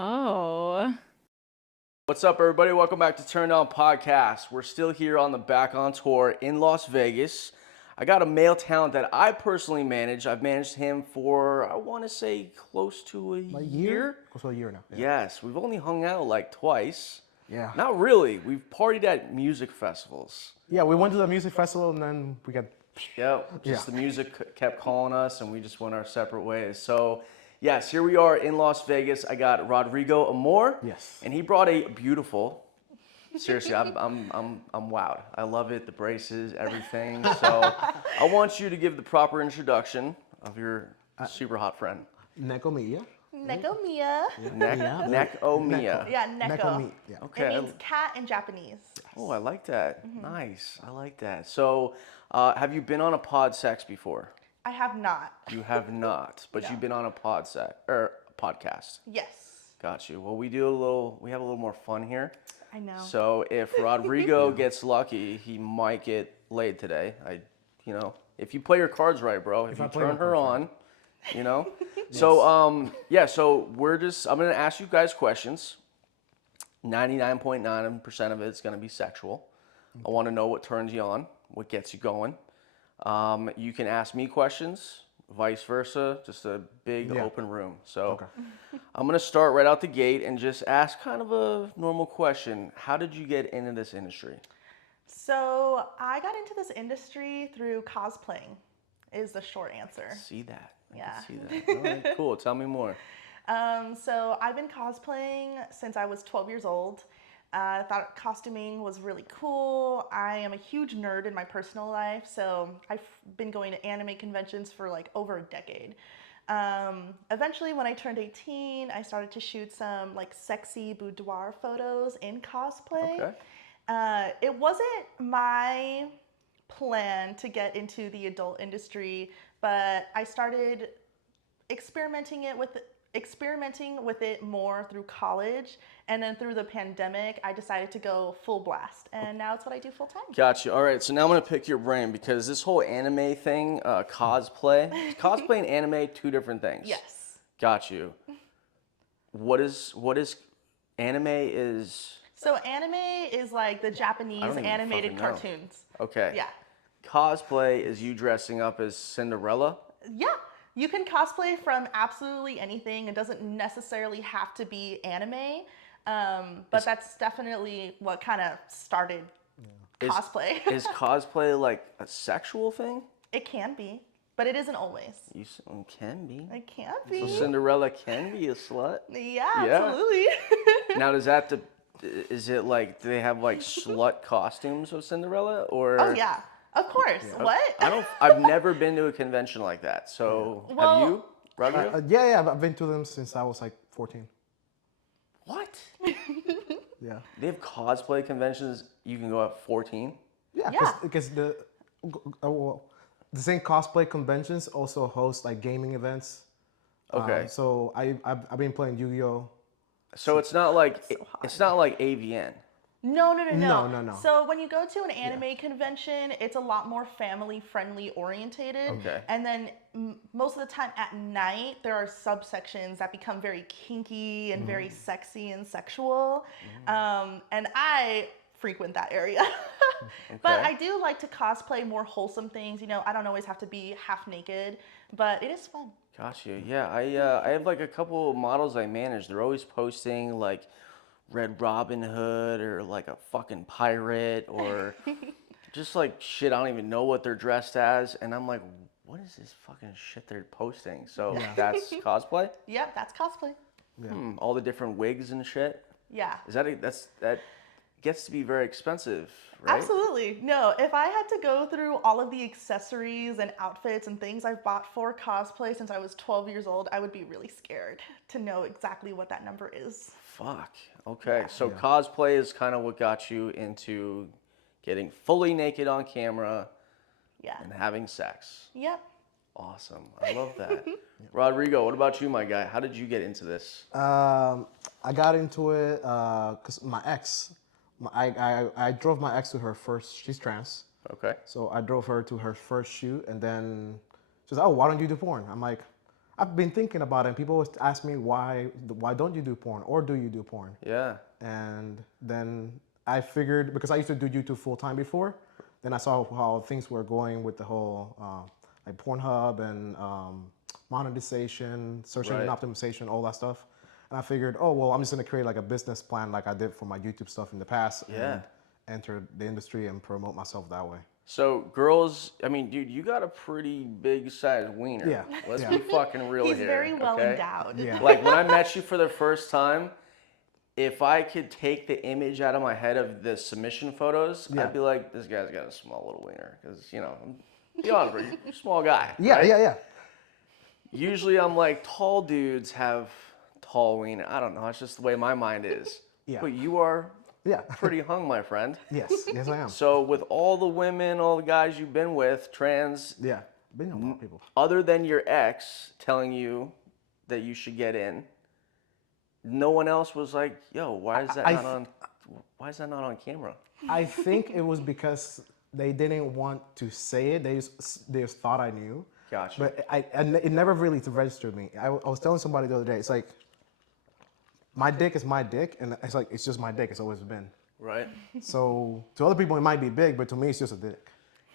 Oh. What's up, everybody? Welcome back to TURND Podcast. We're still here on the Back on Tour in Las Vegas. I got a male talent that I personally manage. I've managed him for, I want to say, close to a year. Close to a year now. Yeah. Yes, we've only hung out like twice. Yeah. Not really. We've partied at music festivals. Yeah, we went to the music festival and then we got... Yep, just Yeah. the music kept calling us and we just went our separate ways. So, yes, here we are in Las Vegas. I got Rodrigo Amor. Yes. And he brought a beautiful... Seriously, I'm wowed. I love it, the braces, everything. So, I want you to give the proper introduction of your super hot friend. Neko Miiya. Neko Miiya. Neko Miiya. Yeah, Neko. Miiya. Yeah. Okay. It means cat in Japanese. Oh, I like that. Nice. I like that. So, have you been on a pod sex before? I have not. You have not, but No. you've been on a podcast. Yes. Got you. Well, we have a little more fun here. I know. So if Rodrigo gets lucky, he might get laid today. If you play your cards right, bro, if you I play turn my her cards on, So so I'm gonna ask you guys questions. 99.9% of it's gonna be sexual. I want to know what turns you on, what gets you going. You can ask me questions, vice versa, just a big open room. So I'm going to start right out the gate and just ask kind of a normal question. How did you get into this industry? So I got into this industry through cosplaying, is the short answer. See that. I Yeah. can see that. All right, cool. Tell me more. So I've been cosplaying since I was 12 years old. I thought costuming was really cool. I am a huge nerd in my personal life, so I've been going to anime conventions for like over a decade. Eventually, when I turned 18, I started to shoot some like sexy boudoir photos in cosplay. Okay. It wasn't my plan to get into the adult industry, but I started experimenting with it more through college, and then through the pandemic I decided to go full blast, and now it's what I do full time. Gotcha. All right, so now I'm going to pick your brain because this whole anime thing, cosplay and anime, two different things. Yes. Got you. What is anime is... So anime is like the Japanese even animated fucking know. cartoons. Okay. Yeah. Cosplay is you dressing up as Cinderella? Yeah. You can cosplay from absolutely anything. It doesn't necessarily have to be anime, but that's definitely what kind of started cosplay. Is cosplay like a sexual thing? It can be, but it isn't always. Can be. It can be. So Cinderella can be a slut? Yeah, Yeah. absolutely. Now is it like, do they have like slut costumes of Cinderella or? Oh yeah, of course. What? I've never been to a convention like that. So Well- have you, Rodrigo? Yeah, I've been to them since I was like 14. What? Yeah. They have cosplay conventions you can go at 14? Yeah, Yeah. because the same cosplay conventions also host like gaming events. Okay. So I've been playing Yu-Gi-Oh! So it's not like AVN. No. No. So when you go to an anime convention, it's a lot more family friendly orientated. Okay. And then most of the time at night, there are subsections that become very kinky and very sexy and sexual. And I frequent that area. But I do like to cosplay more wholesome things. I don't always have to be half naked, but it is fun. Gotcha. Yeah, I have like a couple models I manage. They're always posting like Red Robin Hood or like a fucking pirate or just like shit. I don't even know what they're dressed as, and I'm like, what is this fucking shit they're posting? So that's cosplay. Yep, that's cosplay. All the different wigs and shit. Yeah. That gets to be very expensive, right? Absolutely. No, if I had to go through all of the accessories and outfits and things I've bought for cosplay since I was 12 years old, I would be really scared to know exactly what that number is. Fuck. Okay, so cosplay is kind of what got you into getting fully naked on camera Yeah. and having sex. Yep. Awesome. I love that. Rodrigo, what about you, my guy? How did you get into this? I got into it because my ex, I drove my ex to her first, she's trans. Okay. So I drove her to her first shoot, and then she was like, oh, why don't you do porn? I'm like, I've been thinking about it, and people always ask me why don't you do porn, or do you do porn? Yeah. And then I figured, because I used to do YouTube full time before, then I saw how things were going with the whole like Pornhub and monetization, search engine optimization, all that stuff. And I figured, oh well, I'm just gonna create like a business plan like I did for my YouTube stuff in the past, and enter the industry and promote myself that way. So girls, I mean, dude, you got a pretty big size wiener. Yeah. Let's be fucking real here. He's very well okay? endowed. Yeah. Like when I met you for the first time, if I could take the image out of my head of the submission photos, I'd be like, this guy's got a small little wiener. Because, you know, be honest with you, small guy. Yeah, right? yeah. Usually I'm like, tall dudes have tall wiener. I don't know. It's just the way my mind is. Yeah. But you are Yeah. pretty hung, my friend. Yes, I am. So with all the women, all the guys you've been with, trans, Yeah, been a lot of people. other than your ex telling you that you should get in, no one else was like, yo, why is that not on camera? I think it was because they didn't want to say it. They just thought I knew. Gotcha. But it never really registered me. I was telling somebody the other day, it's like, my dick is my dick, and it's like, it's just my dick. It's always been. Right? So to other people, it might be big, but to me, it's just a dick.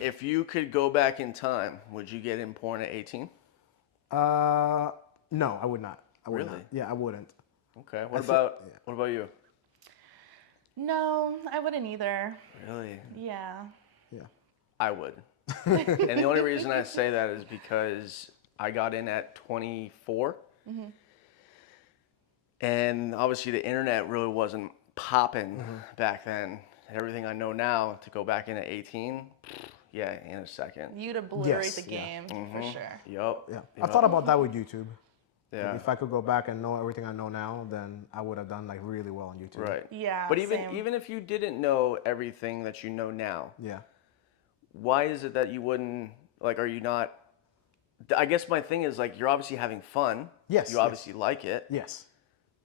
If you could go back in time, would you get in porn at 18? No, I would not. I would Really? not. Yeah, I wouldn't. Okay. What about you? No, I wouldn't either. Really? Yeah. Yeah. I would. And the only reason I say that is because I got in at 24. And obviously the internet really wasn't popping back then. Everything I know now, to go back in at 18, yeah, in a second. You'd obliterate Yes, the game for sure. Yup. Yeah. I thought about that with YouTube. Yeah. If I could go back and know everything I know now, then I would have done like really well on YouTube. Right. Yeah. But same. even if you didn't know everything that you know now, Yeah. why is it that you wouldn't, like, are you not, I guess my thing is, like, you're obviously having fun. Yes, You obviously like it. Yes.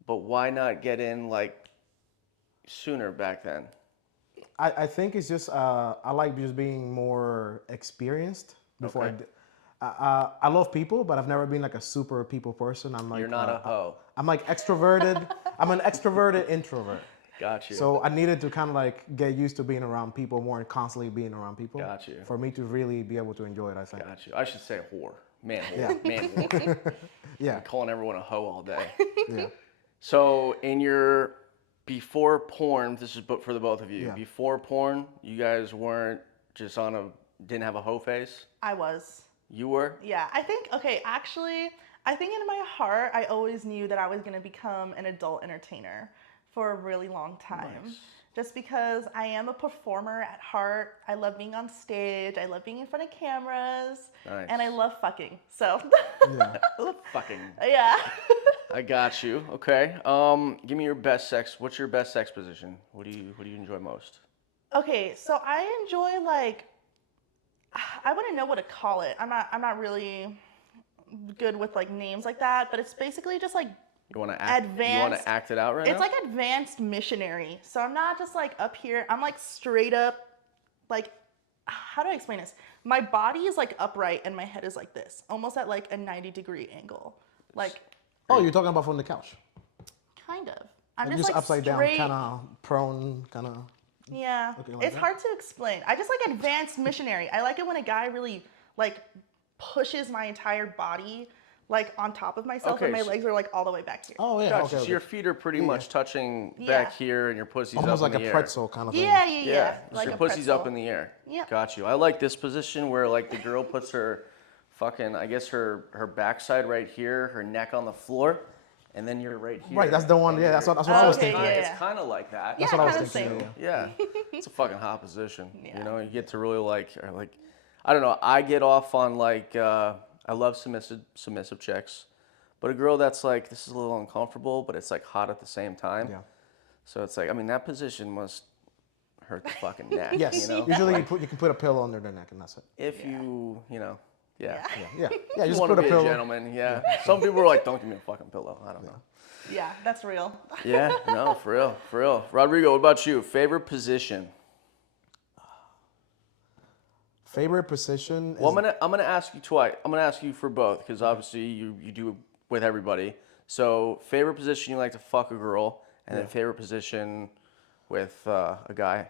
But why not get in, like, sooner back then? I think it's just I like just being more experienced before Okay. I love people, but I've never been like a super people person. I'm like You're not a hoe. I'm like extroverted. I'm an extroverted introvert. Got you. So I needed to kind of like get used to being around people more and constantly being around people. Got you. For me to really be able to enjoy it, I think. Got you. I should say whore. Man whore. Man whore. Yeah. Calling everyone a hoe all day. Yeah. So in your before porn, this is for the both of you. Yeah. Before porn, you guys weren't just didn't have a hoe face? I was. You were? Yeah, I think in my heart, I always knew that I was going to become an adult entertainer for a really long time. Nice. Just because I am a performer at heart. I love being on stage. I love being in front of cameras. Nice. And I love fucking. So, Yeah. Fucking. yeah. I got you. Okay. Give me your best sex. What's your best sex position? What do you enjoy most? Okay, so I enjoy I wouldn't know what to call it. I'm not really good with like names like that, but it's basically just like You want to act? You want advanced. to act it out right now? It's like advanced missionary. So I'm not just like up here. I'm like straight up, like, how do I explain this? My body is like upright and my head is like this, almost at like a 90-degree angle. Like, Oh, you're talking about from the couch. kind of. I'm Like just like upside straight. down, kind of prone, kind of. Yeah, Looking like it's that? hard to explain. I just like advanced missionary. I like it when a guy really like pushes my entire body like on top of myself, Okay, and my so- legs are like all the way back here. Oh yeah. Gotcha. Okay. So Okay. your feet are pretty much touching Yeah. back here, and your pussy's Almost up like in the a air. pretzel kind of thing. Yeah. Yeah, Like your a pussy's pretzel. up in the air. Yeah. Got you. I like this position where like the girl puts her fucking, I guess her backside right here, her neck on the floor, and then you're right here. Right. That's the one. and Yeah. you're- That's what I was Okay, thinking. yeah. It's kind of like that. Yeah, That's what I was kinda thinking. same. Yeah. Yeah, it's a fucking hot position. Yeah. You know, you get to really like, I don't know. I get off on like, I love submissive chicks, but a girl that's like, this is a little uncomfortable, but it's like hot at the same time. Yeah. So it's like, I mean, that position must hurt the fucking neck. Yes. You know? Usually Like, you can put a pillow under their neck and that's it. if you know, yeah. Yeah. Yeah. You Just want to put a be a pillow. gentleman, yeah. Some people are like, don't give me a fucking pillow. I don't know. Yeah, that's real. Yeah, no, for real, for real. Rodrigo, what about you? Favorite position? Favorite position? Well, I'm gonna ask you twice. I'm gonna ask you for both because obviously you do it with everybody. So favorite position you like to fuck a girl, and then favorite position with a guy.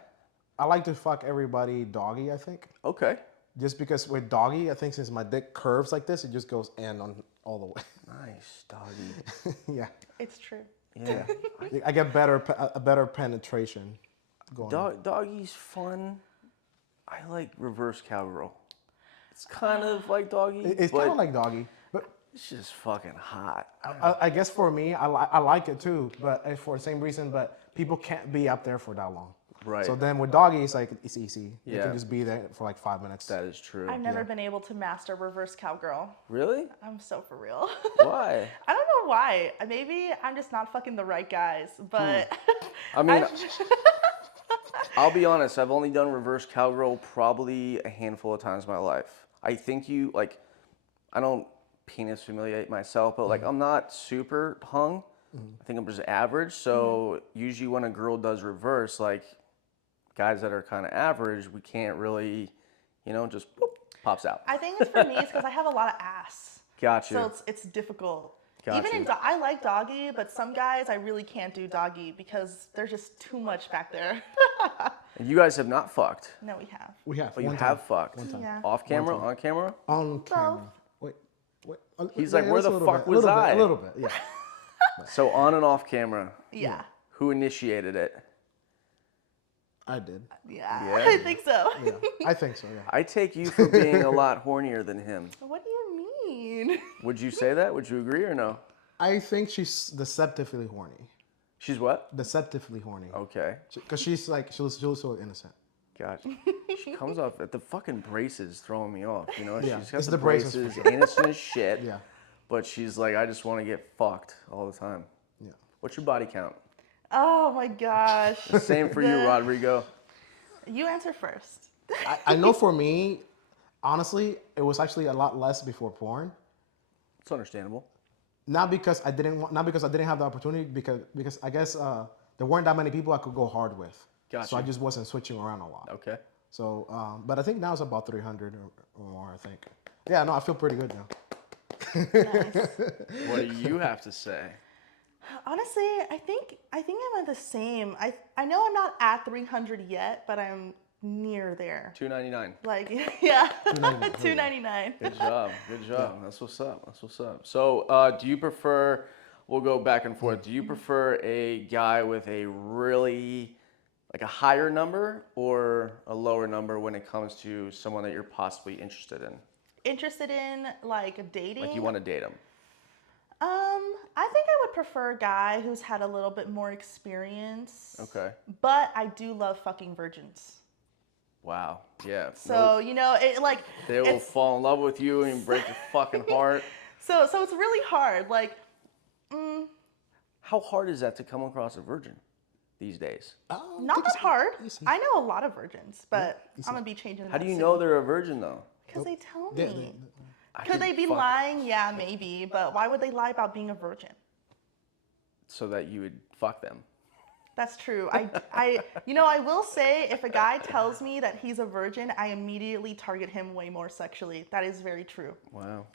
I like to fuck everybody doggy. I think. Okay. Just because with doggy, I think since my dick curves like this, it just goes in on all the way. Nice, doggy. Yeah. It's true. Yeah. I get a better penetration going. Doggy's fun. I like reverse cowgirl. It's kind of like doggy. It's kind of like doggy, but it's just fucking hot. I guess for me, I like it too, but for the same reason. But people can't be up there for that long. Right. So then with doggy, it's like it's easy. You Yeah. can just be there for like 5 minutes. That is true. I've never been able to master reverse cowgirl. Really? I'm so for real. Why? I don't know why. Maybe I'm just not fucking the right guys, but I mean, I'll be honest. I've only done reverse cowgirl probably a handful of times in my life. I think I don't penis humiliate myself, but like I'm not super hung. I think I'm just average. So usually when a girl does reverse, like guys that are kind of average, we can't really, just boop, pops out. I think it's for me. It's because I have a lot of ass. Got you. So it's difficult. Got Even you. I like doggy, but some guys I really can't do doggy because there's just too much back there. And you guys have not fucked, No, we have. We have. but you one have time. fucked. One time. Yeah. Off camera, on camera. On camera. Wait. He's like, where that's the a little fuck bit, was a little I? Bit, a little bit, yeah. So on and off camera. Yeah. Who initiated it? I did. Yeah. Yeah. I think so. Yeah, I think so. Yeah. I take you for being a lot hornier than him. What do you mean? Would you say that? Would you agree or no? I think she's deceptively horny. She's what? Deceptively horny. Okay. Because she's like she was so innocent. Gotcha. She comes off at the fucking braces throwing me off. Yeah, She's got it's the the braces braces, for sure. innocent as shit. Yeah. But she's like, I just want to get fucked all the time. Yeah. What's your body count? Oh my gosh. Same for you, Rodrigo. You answer first. I know for me, honestly, it was actually a lot less before porn. It's understandable. Not because I didn't have the opportunity, because I guess there weren't that many people I could go hard with. Gotcha. So I just wasn't switching around a lot. Okay. So, but I think now it's about 300 or more. I think. Yeah, no, I feel pretty good now. Nice. What do you have to say? Honestly, I think I'm at the same. I know I'm not at 300 yet, but I'm near there. $2.99. Like, yeah, $2.99. $2.99. Good job. Good job. That's what's up. That's what's up. So, do you prefer? We'll go back and forth. Do you prefer a guy with a really like a higher number or a lower number when it comes to someone that you're possibly interested in? Interested in like dating? Like you want to date him? I think I would prefer a guy who's had a little bit more experience. Okay. But I do love fucking virgins. Wow. Yeah. So Nope. it like They will it's- fall in love with you and break your fucking heart. So it's really hard. Like, How hard is that to come across a virgin these days? not that hard. easy. I know a lot of virgins, but I'm gonna be changing. How that do you soon. know they're a virgin though? Because they tell Yeah, me. I Could could they be fuck- lying? Yeah, maybe. But why would they lie about being a virgin? So that you would fuck them. That's true. I will say if a guy tells me that he's a virgin, I immediately target him way more sexually. That is very true. Wow.